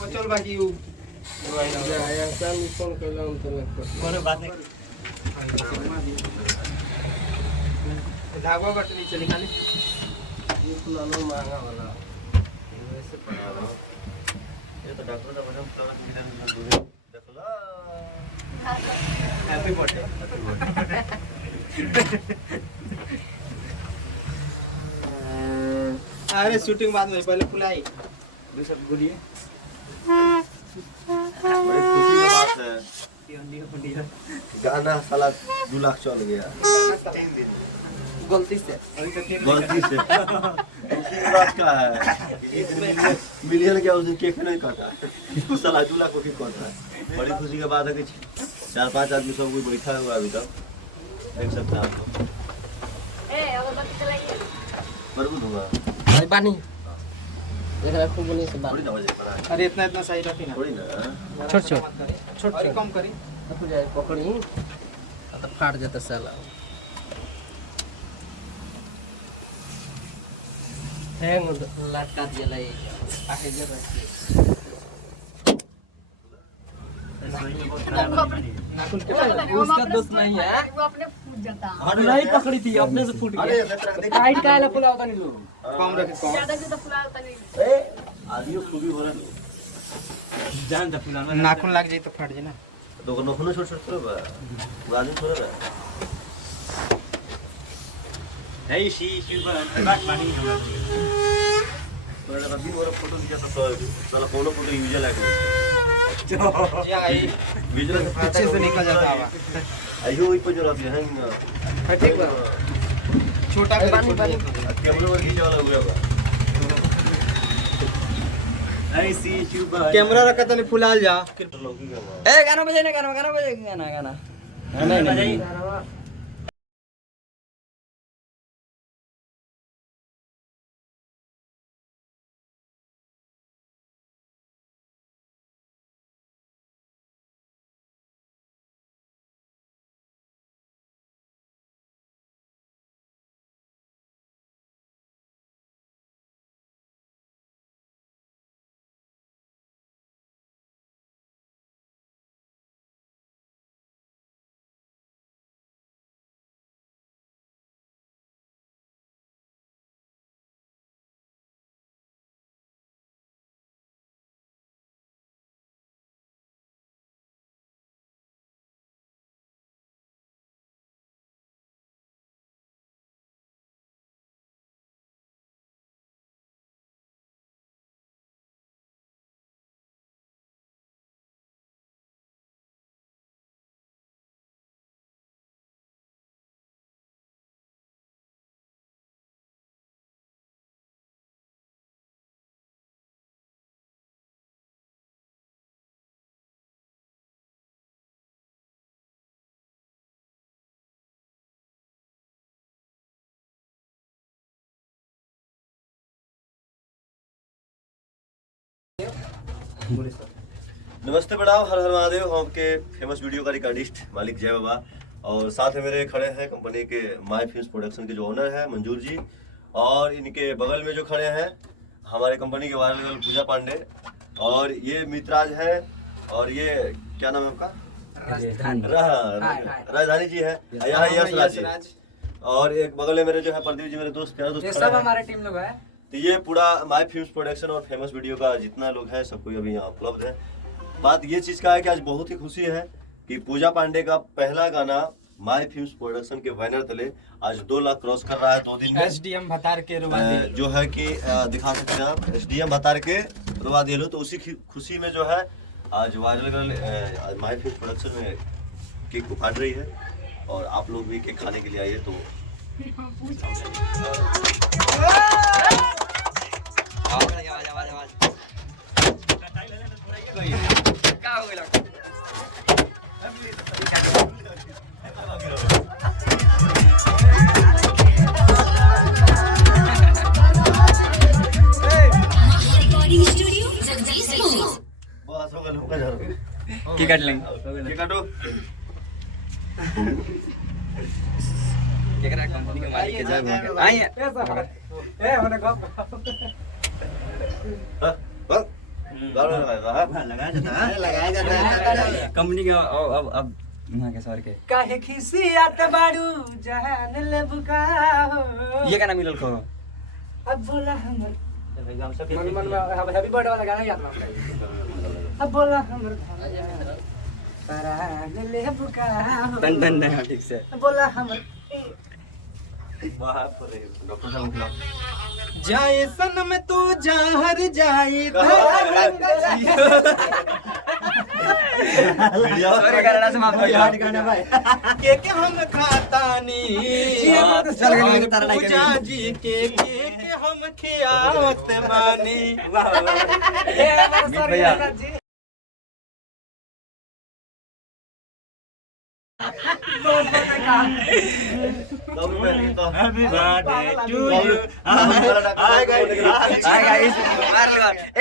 चल बाकी उ आया साल फोन करला हम तो कोनो बात नहीं धागा कट नहीं चली खाली ये पुराना महंगा वाला वैसे पड़ा रहा ये तो डॉक्टर का बटन फ्लोर मिलन दूर देखला हैप्पी बर्थडे अरे शूटिंग बाद में पहले फुलाई दूसरा बोलिए बड़ी खुशी की बात है गाना साला 2 लाख चल गया गलती से गलती से दूसरी बात का है मिलियन क्या उस दिन केक नहीं काटा साला 2 लाख को केक काटा है बड़ी खुशी की बात है कि 4-5 आदमी सब कोई बैठा हुआ अभी तक देख सकते हैं आपको बरबूद होगा भाई बानी देख रहा खूब बोले से बात थोड़ी दवा पड़ा अरे इतना सही रखी ना थोड़ी ना छोट और कम करी तो जाए पकड़ी तो फाट जाता साला हैंग लटका दिया लाई आके जरा नाखून के उसका दोस्त नहीं है वो अपने फूट जाता नहीं पकड़ी थी अपने से फूट अरे गया टाइट काहे ला फुलाओ तनी लो कम रखे कम ज्यादा से तो फुला होता नहीं ए आदियो खूबी हो रहा जान दा फुलाना नाखून लग जाए तो फट जाए ना तो को नखुन छोड़ छोड़ थोड़ा बा आदमी थोड़ा बा है शी शिवन बात मानी थोड़ा दिन और फोटो दिखा तो साला कोनो फोटो यूज लगे जी आई विजुअल से पीछे से निकल जाता है आयो ऊपर जो रहती है ठीक बा छोटा पानी पानी कैमरा में खींचे वाला हुआ बा ऐसी शिवन कैमरा रखा तो नहीं फुलाल जा लौकी का ए गाना बजाए ना गाना बजाए गाना नहीं बजाई नमस्ते प्रणाम हर हर महादेव हम के फेमस वीडियो का रिकॉर्डिस्ट मालिक जय बाबा और साथ में मेरे खड़े हैं कंपनी के माय फिल्म्स प्रोडक्शन के जो ओनर है मंजूर जी और इनके बगल में जो खड़े हैं हमारे कंपनी के वायरल गर्ल पूजा पांडे और ये मित्राज है और ये क्या नाम है आपका राजधानी जी है यहाँ यश राज जी और एक बगल में मेरे जो है प्रदीप जी मेरे दोस्त प्यारे दोस्त ये खड़े सब हैं। हमारे टीम लोग है तो ये पूरा माय फिल्म्स प्रोडक्शन और फेमस वीडियो का जितना लोग है सब कोई अभी यहाँ उपलब्ध है। बात ये चीज का है कि आज बहुत ही खुशी है कि पूजा पांडे का पहला गाना माय फिल्म्स प्रोडक्शन के बैनर तले आज 2 लाख क्रॉस कर रहा है 2 दिन में। एसडीएम भतार के जो है कि दिखा सकते हैं आप एसडीएम भतार के रुवा दिए लो तो उसी खुशी में जो है आज viral girl my films production में केक को काट रही है और आप लोग भी केक खाने के लिए आइए तो बस होगा लोग का की काट लेंगे केक काटो केकरा कंपनी के मालिक के जय आइए ए होने को बस गाँव में लगाएगा हाँ? लगाया जाता है कंपनी के अब वहाँ के सर के काहे खिसियात बाड़ू जान ले बुका हो ये गाना मिलल को अब बोला हमर मन मन में हैप्पी बर्थडे वाला गाना याद ना अब बोला हमर परान ले बुका हो बन बन बन ठीक से अब बोला हमर बाप रे डॉक्टर साहब उठला जाए सनम तू जहर जाए सॉरी गाना समाप्त हो गया गाना भाई के हम खातानी चल गए तारा नहीं पूजा जी के हम खियावत मानी ये हमारा मीत सर भैया। जी happy birthday to you hi guys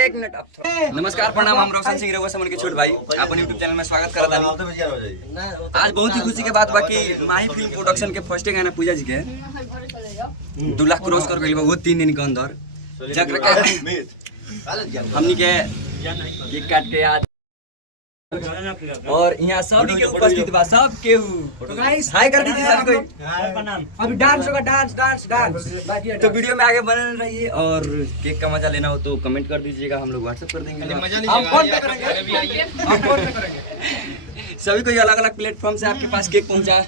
एक मिनट नमस्कार प्रणाम हम रोशन सिंह रघुवर समन के छोट भाई अपन YouTube चैनल में स्वागत करत आप हनी तो बिजी हो जाइए आज बहुत ही खुशी के बात बा कि माही फिल्म प्रोडक्शन के फर्स्ट गाना पूजा जी के 2 लाख क्रॉस कर गइल बा वो 3 दिन के अंदर जकर के मीत हमनी के केक काट के आज और यहाँ सभी के उपस्थित बा सब केहू तो गाइस हाय कर दीजिए सभी कोई अभी डांस होगा डांस डांस डांस बाकी तो वीडियो में आगे बने रहिए और केक का मजा लेना हो तो कमेंट कर दीजिएगा हम लोग व्हाट्सएप कर देंगे हम फोन पे करेंगे हम फोन पे करेंगे सभी को अलग अलग प्लेटफॉर्म से आपके पास केक पहुंचा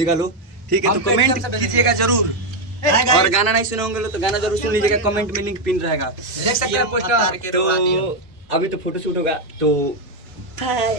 देगा लो ठीक है तो कमेंट कीजिएगा जरूर और गाना नहीं सुने होंगे तो गाना जरूर सुन लीजिएगा कमेंट में लिंक पिन रहेगा देख सकते हैं पोस्टर तो अभी तो फोटो शूट होगा तो हाय